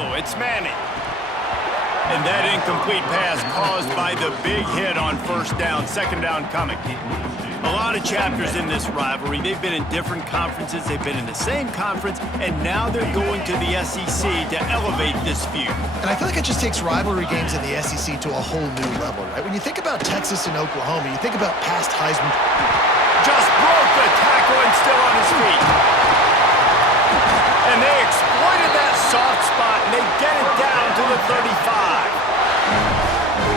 go. It's Manning. And that incomplete pass caused by the big hit on first down, second down coming. A lot of chapters in this rivalry. They've been in different conferences. They've been in the same conference, and now they're going to the SEC to elevate this feud. And I feel like it just takes rivalry games in the SEC to a whole new level, right? When you think about Texas and Oklahoma, you think about past Heisman. Just broke the tackle and still on his feet. And they exploited that soft spot, and they get it down to the 35.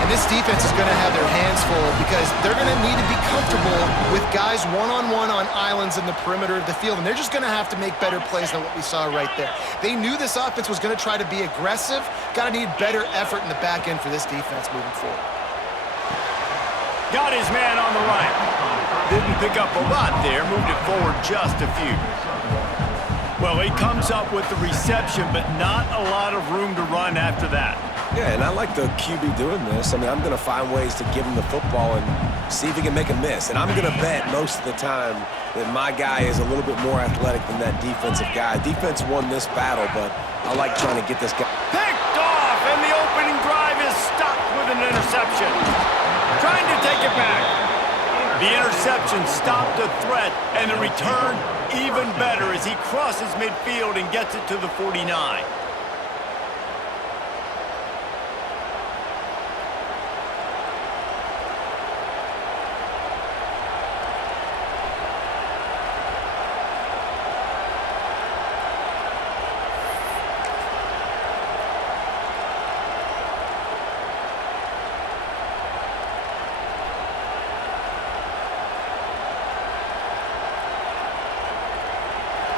And this defense is going to have their hands full because they're going to need to be comfortable with guys one-on-one on islands in the perimeter of the field, and they're just going to have to make better plays than what we saw right there. They knew this offense was going to try to be aggressive. Got to need better effort in the back end for this defense moving forward. Got his man on the right. Didn't pick up a lot there, moved it forward just a few. Well, he comes up with the reception, but not a lot of room to run after that. Yeah, and I like the QB doing this. I mean, I'm going to find ways to give him the football and see if he can make a miss. And I'm going to bet most of the time that my guy is a little bit more athletic than that defensive guy. Defense won this battle, but I like trying to get this guy. Picked off, and the opening drive is stopped with an interception. Trying to take it back. The interception stopped the threat, and the return even better as he crosses midfield and gets it to the 49.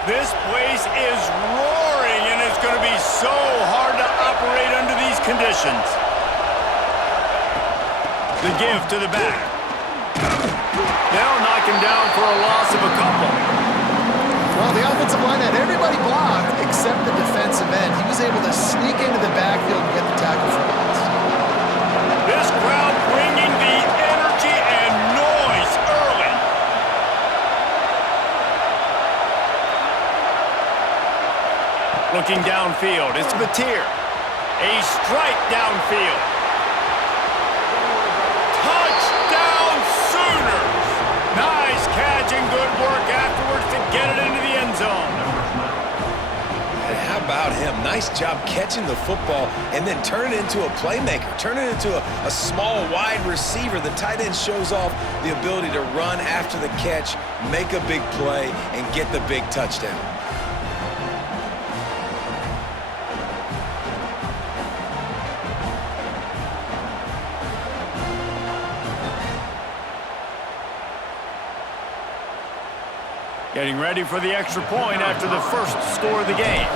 This place is roaring, and it's going to be so hard to operate under these conditions. The give to the back. They'll knock him down for a loss of a couple. Well, the offensive line had everybody blocked except the defensive end. He was able to sneak into the backfield and get the tackle for loss. This crowd bringing the energy and noise early. Looking downfield, it's Mateer. A strike downfield. Touchdown Sooners! Nice catch and good work afterwards to get it into the end zone. And how about him? Nice job catching the football and then turn it into a playmaker. Turn it into a small, wide receiver. The tight end shows off the ability to run after the catch, make a big play, and get the big touchdown. Getting ready for the extra point after the first score of the game.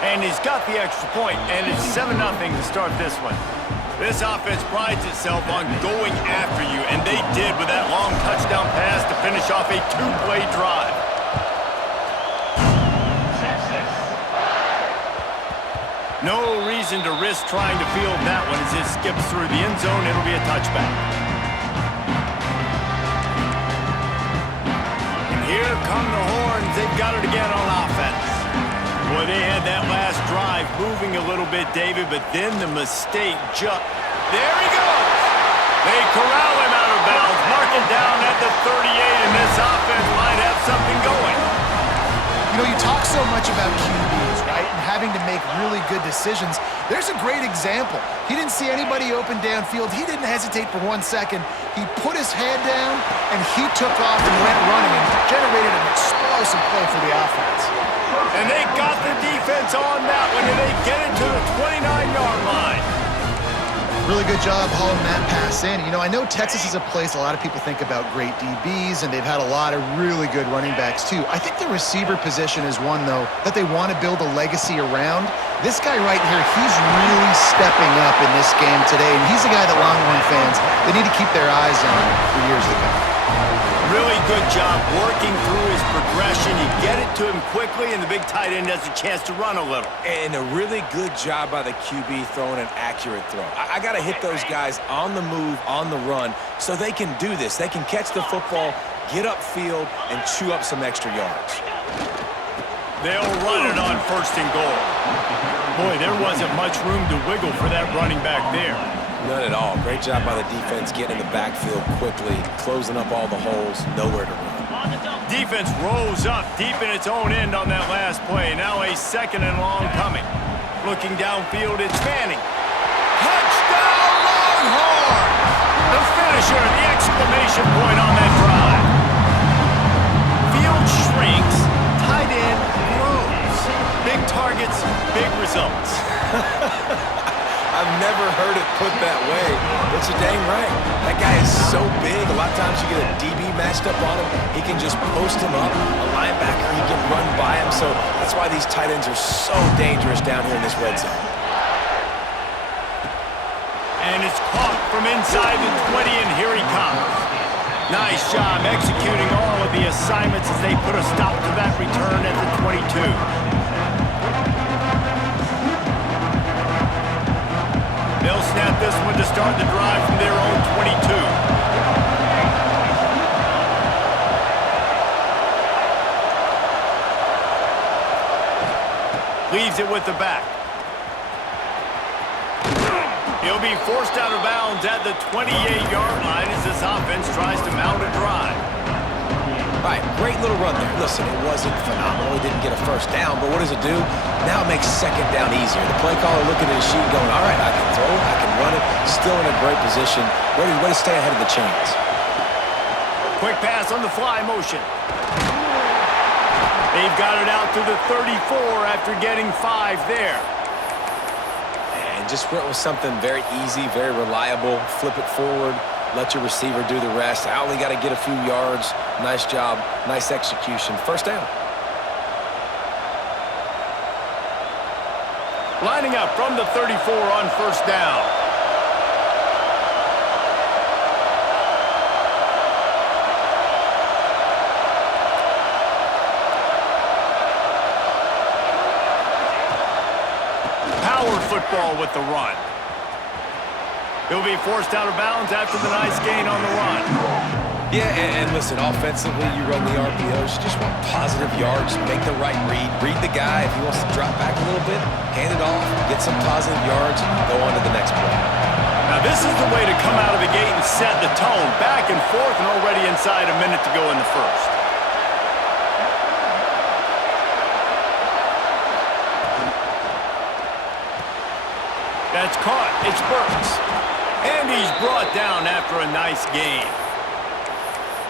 And he's got the extra point, and it's 7-0 to start this one. This offense prides itself on going after you, and they did with that long touchdown pass to finish off a two-play drive. No reason to risk trying to field that one as it skips through the end zone. It'll be a touchback. Here come the horns. They've got it again on offense. Boy, they had that last drive moving a little bit, David, but then the mistake just... There he goes! They corral him out of bounds, mark it down at the 38, and this offense might have something going. You know, you talk so much about QBs, right, and having to make really good decisions. There's a great example. He didn't see anybody open downfield. He didn't hesitate for 1 second. He put his head down, and he took off and went running and generated an explosive play for the offense. And they got the defense on that one, and they get it to the 29-yard line. Really good job hauling that pass in. You know, I know Texas is a place a lot of people think about great DBs, and they've had a lot of really good running backs, too. I think the receiver position is one, though, that they want to build a legacy around. This guy right here, he's really stepping up in this game today, and he's a guy that Longhorn fans, they need to keep their eyes on for years to come. Really good job working through his progression. You get it to him quickly, and the big tight end has a chance to run a little. And a really good job by the QB throwing an accurate throw. I got to hit those guys on the move, on the run, so they can do this. They can catch the football, get upfield, and chew up some extra yards. They'll run it on first and goal. Boy, there wasn't much room to wiggle for that running back there. None at all. Great job by the defense getting in the backfield quickly, closing up all the holes, nowhere to run. Defense rolls up deep in its own end on that last play. Now a second and long coming. Looking downfield, it's Manning. Touchdown, Longhorns! The finisher, the exclamation point on that drive. Field shrinks, tight end grows. Big targets, big results. I've never heard it put that way, but you're dang right. That guy is so big. A lot of times you get a DB matched up on him. He can just post him up. A linebacker, he can run by him. So that's why these tight ends are so dangerous down here in this red zone. And it's caught from inside the 20, and here he comes. Nice job executing all of the assignments as they put a stop to that return at the 22. They'll snap this one to start the drive from their own 22. Leaves it with the back. He'll be forced out of bounds at the 28-yard line as this offense tries to mount a drive. All right, great little run there. Listen, it wasn't phenomenal. He didn't get a first down, but what does it do? Now it makes second down easier. The play caller looking at his sheet going, all right, I can throw it, I can run it. Still in a great position. Way to stay ahead of the chains. Quick pass on the fly motion. They've got it out to the 34 after getting 5 there. And just went with something very easy, very reliable. Flip it forward. Let your receiver do the rest. I only got to get a few yards. Nice job. Nice execution. First down. Lining up from the 34 on first down. Power football with the run. He'll be forced out of bounds after the nice gain on the run. Yeah, and listen, offensively, you run the RPOs. You just want positive yards, make the right read the guy. If he wants to drop back a little bit, hand it off, get some positive yards, go on to the next play. Now, this is the way to come out of the gate and set the tone. Back and forth and already inside a minute to go in the first. That's caught. It's Burks. And he's brought down after a nice gain.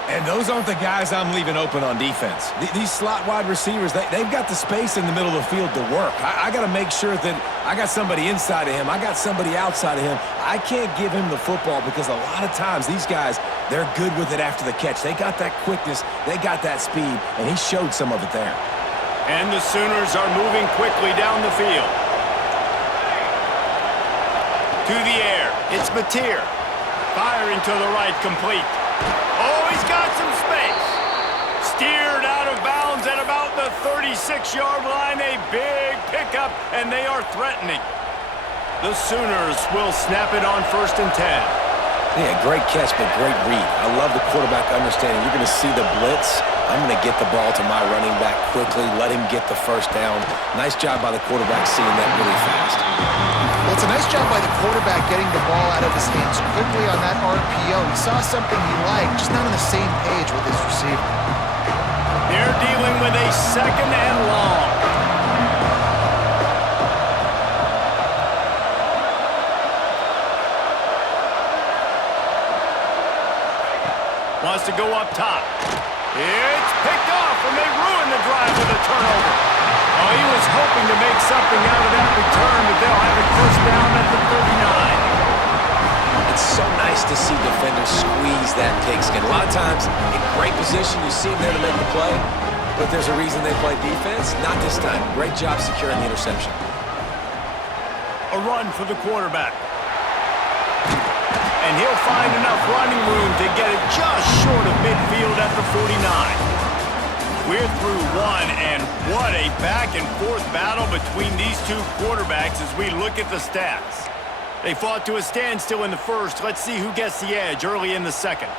And those aren't the guys I'm leaving open on defense. These slot wide receivers, they've got the space in the middle of the field to work. I got to make sure that I got somebody inside of him. I got somebody outside of him. I can't give him the football because a lot of times these guys, they're good with it after the catch. They got that quickness. They got that speed, and he showed some of it there. And the Sooners are moving quickly down the field. To the air, it's Mateer. Firing to the right, complete. Oh, he's got some space. Steered out of bounds at about the 36-yard line. A big pickup, and they are threatening. The Sooners will snap it on 1st and 10. Yeah, great catch, but great read. I love the quarterback understanding. You're going to see the blitz. I'm going to get the ball to my running back quickly, let him get the first down. Nice job by the quarterback seeing that really fast. Well, it's a nice job by the quarterback getting the ball out of his hands quickly on that RPO. He saw something he liked, just not on the same page with his receiver. They're dealing with a second and long. Wants to go up top. It's picked off, and they ruin the drive with a turnover. Oh, he was hoping to make something out of that return, but they'll have it first down at the 39. It's so nice to see defenders squeeze that pigskin. A lot of times, in great position, you see them there to make the play, but there's a reason they play defense. Not this time. Great job securing the interception. A run for the quarterback. And he'll find enough running room to get it just short of midfield at the 49. We're through one, and what a back-and-forth battle between these two quarterbacks as we look at the stats. They fought to a standstill in the first. Let's see who gets the edge early in the second.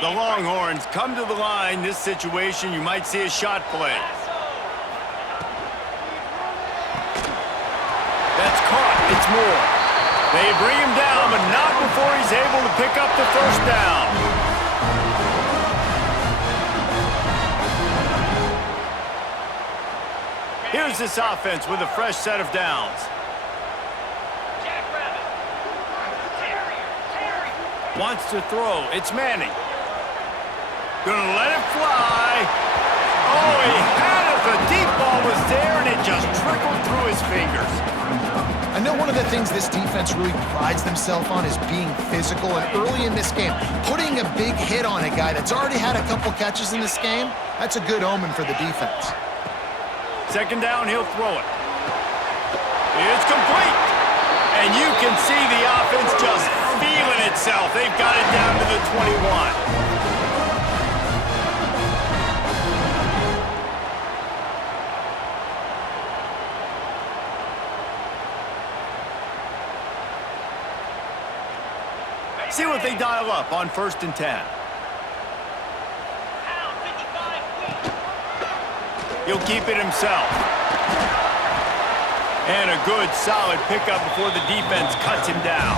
The Longhorns come to the line. This situation, you might see a shot play. That's caught. It's Moore. They bring him down, but not before he's able to pick up the first down. Here's this offense with a fresh set of downs. Wants to throw. It's Manning. Gonna let it fly. Oh, he had it. The deep ball was there, and it just trickled through his fingers. I know one of the things this defense really prides themselves on is being physical, and early in this game, putting a big hit on a guy that's already had a couple catches in this game, that's a good omen for the defense. Second down, he'll throw it. It's complete. And you can see the offense just feeling itself. They've got it down to the 21. See what they dial up on 1st and 10. He'll keep it himself. And a good, solid pickup before the defense cuts him down.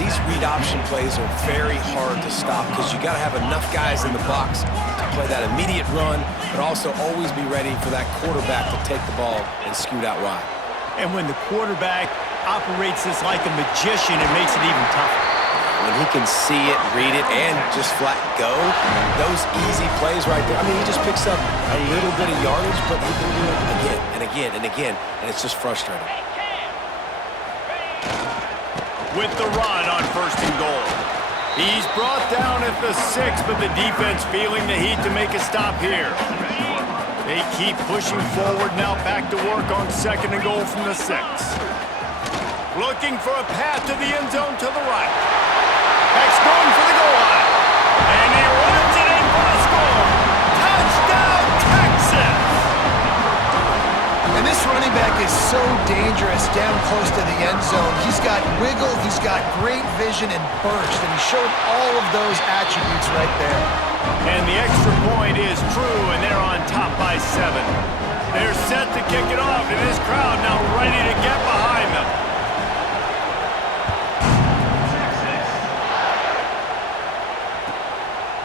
These read option plays are very hard to stop because you got to have enough guys in the box to play that immediate run, but also always be ready for that quarterback to take the ball and scoot out wide. And when the quarterback operates this like a magician, it makes it even tougher. When he can see it, read it, and just flat go, those easy plays right there. I mean, he just picks up a little bit of yardage, but he can do it again and again and again, and it's just frustrating. With the run on 1st and goal. He's brought down at the 6, but the defense feeling the heat to make a stop here. They keep pushing forward, now back to work on 2nd and goal from the 6. Looking for a path to the end zone to the right. Heck's going for the goal line. And he runs it in for the score. Touchdown, Texas! And this running back is so dangerous down close to the end zone. He's got wiggle, he's got great vision and burst, and he showed all of those attributes right there. And the extra point is true, and they're on top by 7. They're set to kick it off, and this crowd now ready to get behind them.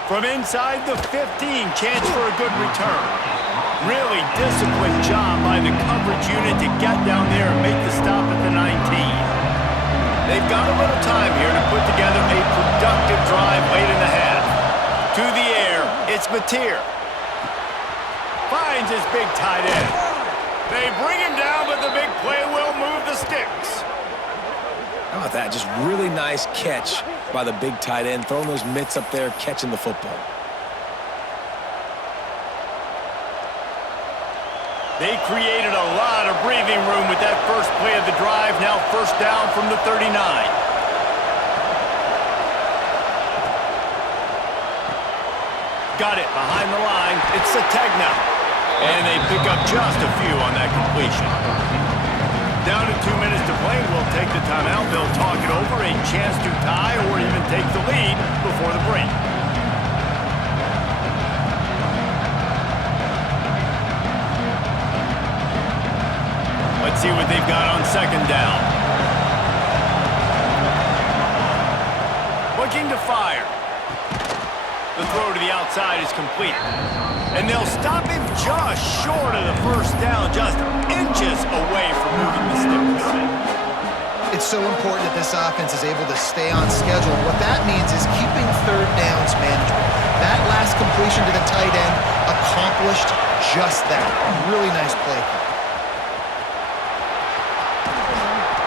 From inside the 15, chance for a good return. Really disciplined job by the coverage unit to get down there and make the stop at the 19. They've got a little time here to put together a productive drive late in the half. To the air, it's Mateer. Finds his big tight end. They bring him down, but the big play will move the sticks. How about that? Just really nice catch by the big tight end, throwing those mitts up there, catching the football. They created a lot of breathing room with that first play of the drive. Now 1st down from the 39. Got it behind the line. It's Sategna. And they pick up just a few on that completion. Down to 2 minutes to play. We'll take the timeout. They'll talk it over. A chance to tie or even take the lead before the break. Let's see what they've got on 2nd down. Looking to fire. The throw to the outside is complete. And they'll stop him just short of the 1st down, just inches away from moving the sticks. It's so important that this offense is able to stay on schedule. What that means is keeping 3rd downs manageable. That last completion to the tight end accomplished just that. Really nice play.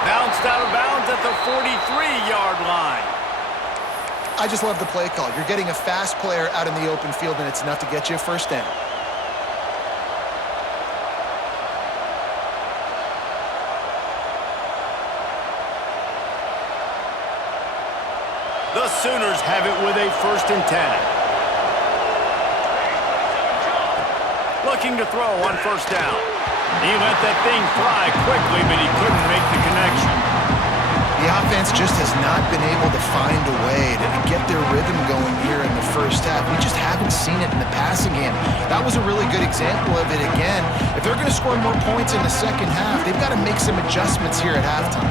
Bounced out of bounds at the 43-yard line. I just love the play call. You're getting a fast player out in the open field, and it's enough to get you a 1st down. The Sooners have it with a 1st and 10. Looking to throw on 1st down. He let that thing fly quickly, but he couldn't make the connection. The offense just has not been able to find a way to get their rhythm going here in the first half. We just haven't seen it in the passing game. That was a really good example of it again. If they're going to score more points in the second half, they've got to make some adjustments here at halftime.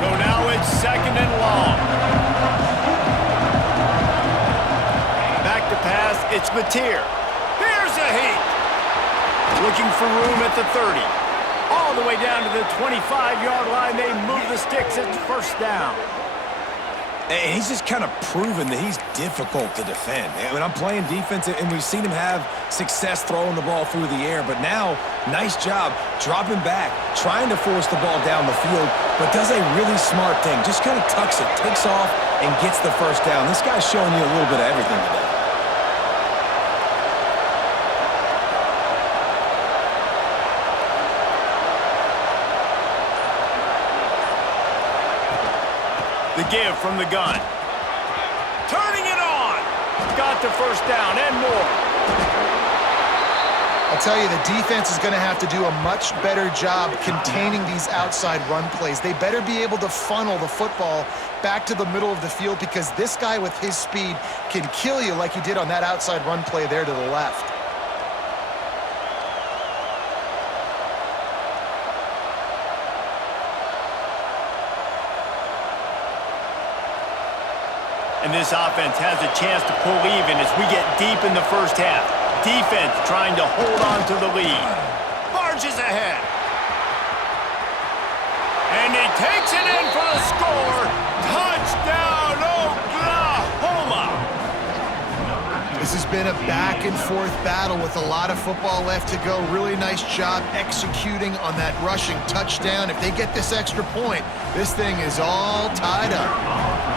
So now it's 2nd and long. Back to pass, it's Mateer. Here's a heat. Looking for room at the 30. All the way down to the 25-yard line. They move the sticks. It's first down. And he's just kind of proven that he's difficult to defend. I mean, I'm playing defense, and we've seen him have success throwing the ball through the air. But now, nice job dropping back, trying to force the ball down the field, but does a really smart thing. Just kind of tucks it, takes off, and gets the first down. This guy's showing you a little bit of everything today. The give from the gun. Turning it on. Got the first down and more. I'll tell you, the defense is going to have to do a much better job containing these outside run plays. They better be able to funnel the football back to the middle of the field, because this guy with his speed can kill you like he did on that outside run play there to the left. And this offense has a chance to pull even as we get deep in the first half. Defense trying to hold on to the lead. Barges ahead. And he takes it in for the score. Touchdown, Oklahoma! This has been a back-and-forth battle with a lot of football left to go. Really nice job executing on that rushing touchdown. If they get this extra point, this thing is all tied up.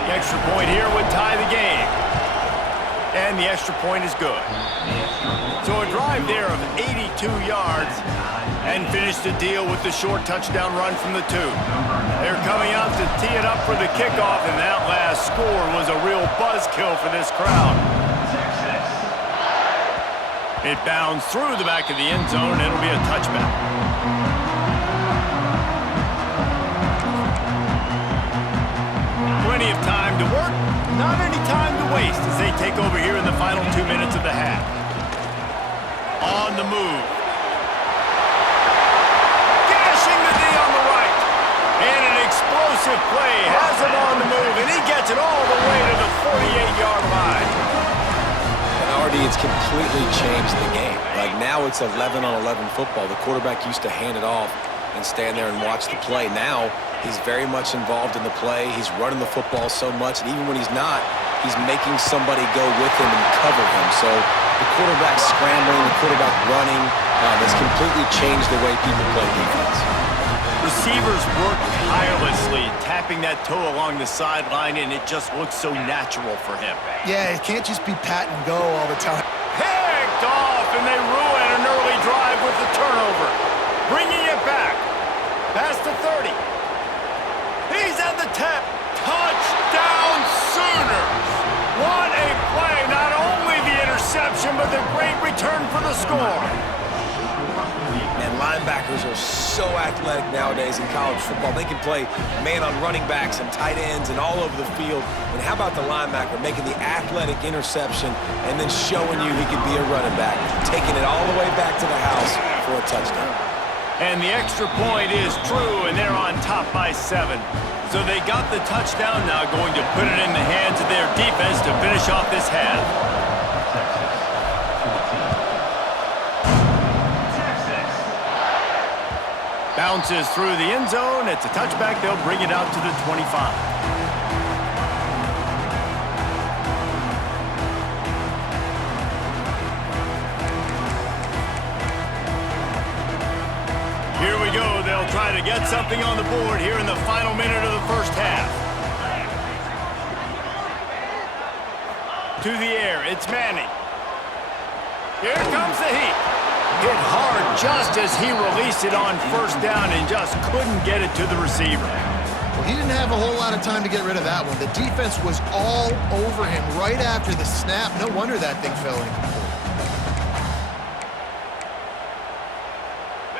The extra point here would tie the game. And the extra point is good. So a drive there of 82 yards and finish the deal with the short touchdown run from the 2. They're coming out to tee it up for the kickoff, and that last score was a real buzzkill for this crowd. It bounds through the back of the end zone, and it'll be a touchback. Plenty of time to work, not any time to waste as they take over here in the final 2 minutes of the half. On the move. Gashing the D on the right. And an explosive play has him on the move, and he gets it all the way to the 48-yard line. And already it's completely changed the game. Like now it's 11-on-11 football. The quarterback used to hand it off and stand there and watch the play. Now he's very much involved in the play. He's running the football so much, and even when he's not, he's making somebody go with him and cover him. So the quarterback scrambling, the quarterback running, has completely changed the way people play defense. Receivers work tirelessly, tapping that toe along the sideline, and it just looks so natural for him. Yeah, it can't just be pat and go all the time. Picked off, and they ruin an early drive with the turnover. Bringing it back. Past the 30. He's at the 10. Touchdown Sooners! What a play! Not only the interception, but the great return for the score. And linebackers are so athletic nowadays in college football. They can play man on running backs and tight ends and all over the field. And how about the linebacker making the athletic interception and then showing you he could be a running back, taking it all the way back to the house for a touchdown. And the extra point is true, and they're on top by 7. So they got the touchdown, now going to put it in the hands of their defense to finish off this half. Bounces through the end zone. It's a touchback. They'll bring it out to the 25. Here we go. They'll try to get something on the board here in the final minute of the first half. To the air, it's Manning. Here comes the heat. Hit hard just as he released it on first down and just couldn't get it to the receiver. Well, he didn't have a whole lot of time to get rid of that one. The defense was all over him right after the snap. No wonder that thing fell incomplete.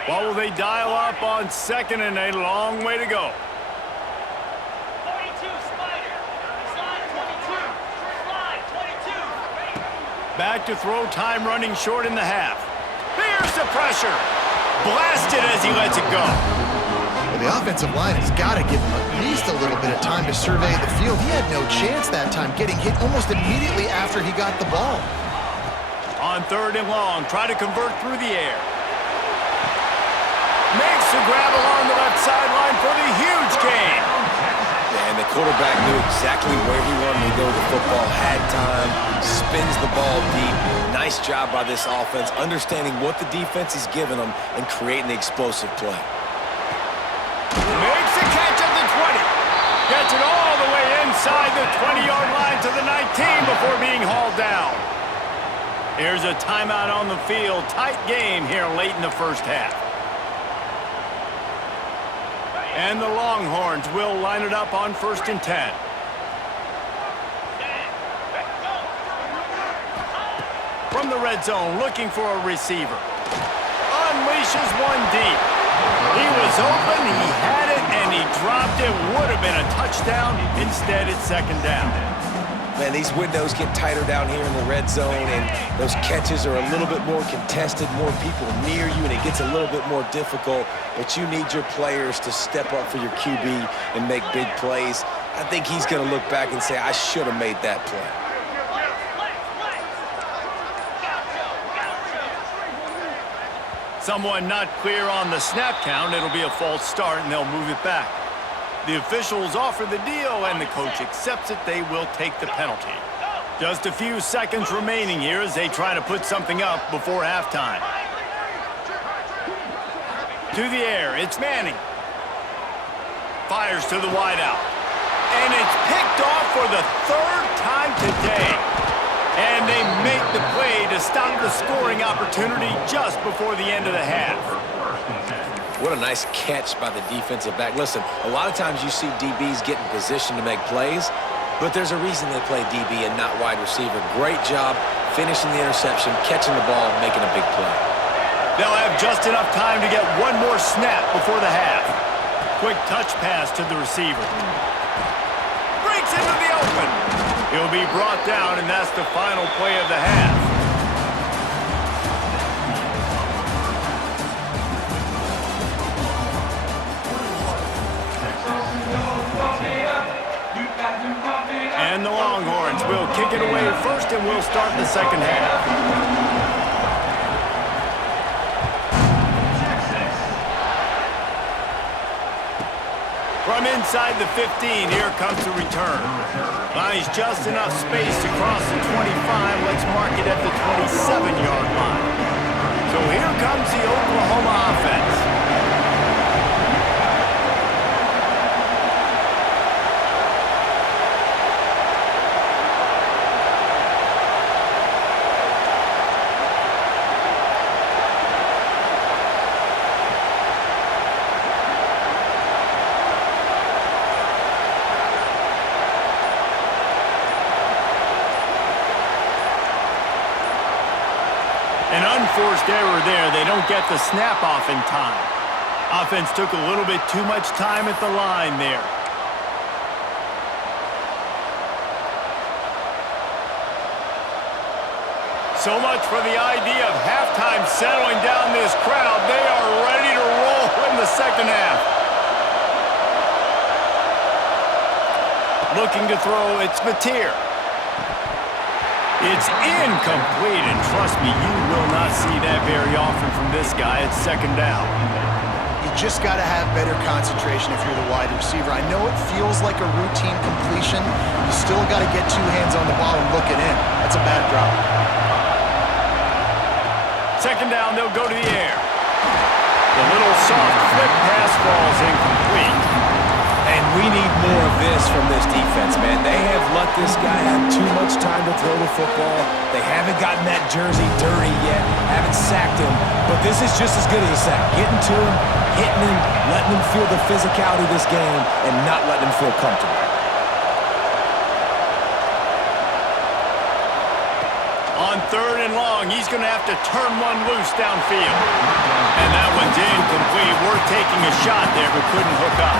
What will they dial up on second and a long way to go? 42, Spider. Slide 22. Slide 22. Back to throw, time running short in the half. Here's the pressure. Blasted as he lets it go. Well, the offensive line has got to give him at least a little bit of time to survey the field. He had no chance that time, getting hit almost immediately after he got the ball. On third and long, try to convert through the air. Makes the grab along the left sideline for the huge gain. And the quarterback knew exactly where he wanted to go with the football, had time, spins the ball deep. Nice job by this offense, understanding what the defense is giving them and creating the explosive play. Makes the catch at the 20. Gets it all the way inside the 20-yard line to the 19 before being hauled down. Here's a timeout on the field. Tight game here late in the first half. And the Longhorns will line it up on 1st and 10. From the red zone, looking for a receiver. Unleashes one deep. He was open, he had it, and he dropped it. Would have been a touchdown. Instead, it's second down. Man, these windows get tighter down here in the red zone, and those catches are a little bit more contested, more people near you, and it gets a little bit more difficult. But you need your players to step up for your QB and make big plays. I think he's going to look back and say, I should have made that play. Someone not clear on the snap count. It'll be a false start, and they'll move it back. The officials offer the deal, and the coach accepts it. They will take the penalty. Just a few seconds remaining here as they try to put something up before halftime. To the air, it's Manning. Fires to the wideout. And it's picked off for the third time today. And they make the play to stop the scoring opportunity just before the end of the half. What a nice catch by the defensive back. Listen, a lot of times you see DBs get in position to make plays, but there's a reason they play DB and not wide receiver. Great job finishing the interception, catching the ball, making a big play. They'll have just enough time to get one more snap before the half. Quick touch pass to the receiver. Breaks into the open. He'll be brought down, and that's the final play of the half. And the Longhorns will kick it away first, and we'll start the second half. From inside the 15, here comes the return. Finds just enough space to cross the 25. Let's mark it at the 27-yard line. So here comes the Oklahoma offense. An unforced error there. They don't get the snap off in time. Offense took a little bit too much time at the line there. So much for the idea of halftime settling down this crowd. They are ready to roll in the second half. Looking to throw, it's Mateer. It's incomplete, and trust me, you will not see that very often from this guy. It's second down. You just got to have better concentration if you're the wide receiver. I know it feels like a routine completion. You still got to get two hands on the ball and look it in. That's a bad drop. Second down, they'll go to the air. The little soft flip pass falls incomplete. And we need more of this from this defense, man. They have let this guy have too much time to throw the football. They haven't gotten that jersey dirty yet, haven't sacked him. But this is just as good as a sack. Getting to him, hitting him, letting him feel the physicality of this game, and not letting him feel comfortable. On 3rd and long. He's going to have to turn one loose downfield. And that one's incomplete. Worth taking a shot there, but couldn't hook up.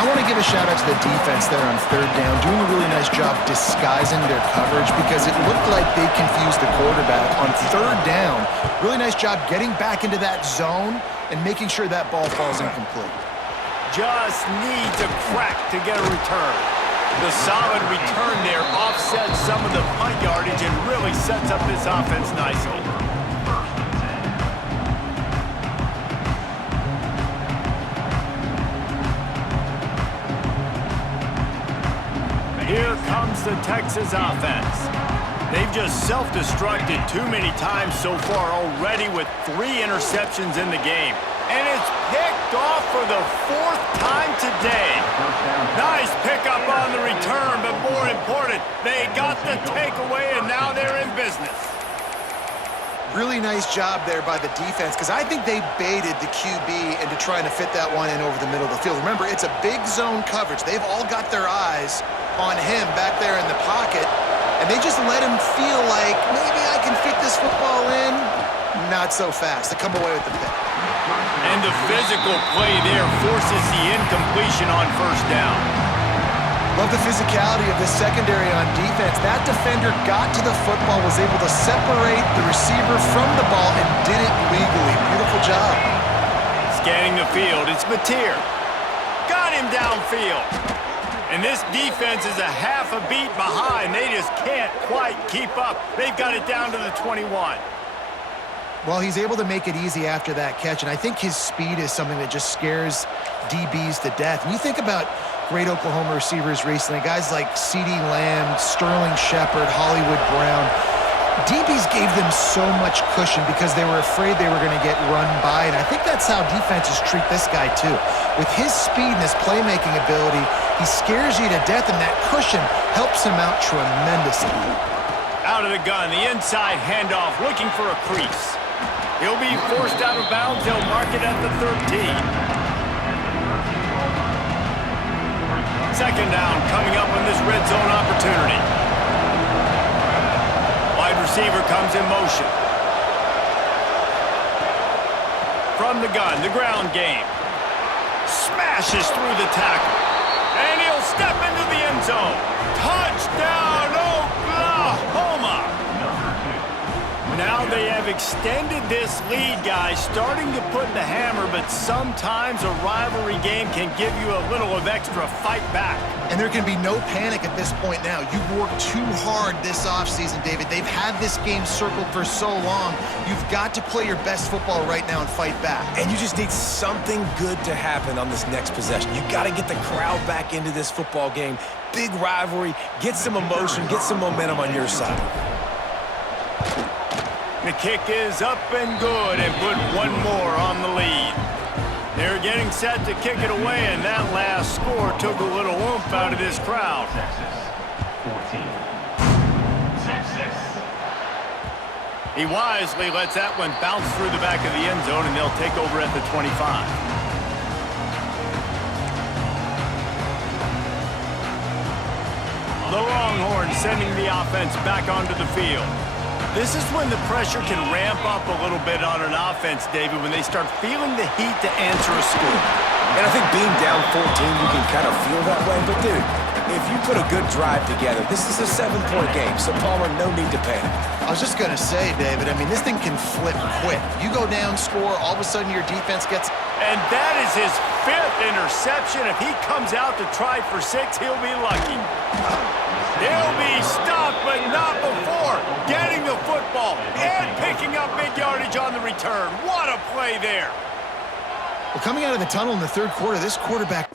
I want to give a shout out to the defense there on 3rd down, doing a really nice job disguising their coverage because it looked like they confused the quarterback on 3rd down. Really nice job getting back into that zone and making sure that ball falls incomplete. Just needs a crack to get a return. The solid return there offsets some of the punt yardage and really sets up this offense nicely. Here comes the Texas offense. They've just self-destructed too many times so far already with 3 interceptions in the game. And it's picked off for the 4th time today. Nice pickup on the return, but more important, they got the takeaway and now they're in business. Really nice job there by the defense because I think they baited the QB into trying to fit that one in over the middle of the field. Remember, it's a big zone coverage. They've all got their eyes on him back there in the pocket, and they just let him feel like maybe I can fit this football in. Not so fast. They come away with the pick. And the physical play there forces the incompletion on 1st down. Love the physicality of the secondary on defense. That defender got to the football, was able to separate the receiver from the ball, and did it legally. Beautiful job. Scanning the field, it's Mateer. Got him downfield. And this defense is a half a beat behind. They just can't quite keep up. They've got it down to the 21. Well, he's able to make it easy after that catch, and I think his speed is something that just scares DBs to death. And you think about great Oklahoma receivers recently, guys like CeeDee Lamb, Sterling Shepard, Hollywood Brown. DBs gave them so much cushion because they were afraid they were going to get run by, and I think that's how defenses treat this guy too. With his speed and his playmaking ability, he scares you to death, and that cushion helps him out tremendously. Out of the gun, the inside handoff, looking for a crease. He'll be forced out of bounds. They'll mark it at the 13. 2nd down coming up on this red zone opportunity. Wide receiver comes in motion. From the gun, the ground game. Smashes through the tackle. And he'll step into the end zone. Touchdown, Oklahoma! Now they have extended this lead, guys, starting to put the hammer, but sometimes a rivalry game can give you a little of extra fight back. And there can be no panic at this point now. You've worked too hard this offseason, David. They've had this game circled for so long. You've got to play your best football right now and fight back. And you just need something good to happen on this next possession. You got to get the crowd back into this football game. Big rivalry, get some emotion, get some momentum on your side. The kick is up and good and put one more on the lead. They're getting set to kick it away, and that last score took a little oomph out of this crowd. He wisely lets that one bounce through the back of the end zone, and they'll take over at the 25. The Longhorns sending the offense back onto the field. This is when the pressure can ramp up a little bit on an offense, David, when they start feeling the heat to answer a score. And I think being down 14, you can kind of feel that way. But, dude, if you put a good drive together, this is a 7-point game. So, Palmer, no need to panic. I was just going to say, David, I mean, this thing can flip quick. You go down, score, all of a sudden your defense gets... And that is his 5th interception. If he comes out to try for 6, he'll be lucky. He'll be stopped, but not before getting the football and picking up big yardage on the return. What a play there. Well, coming out of the tunnel in the 3rd quarter, this quarterback...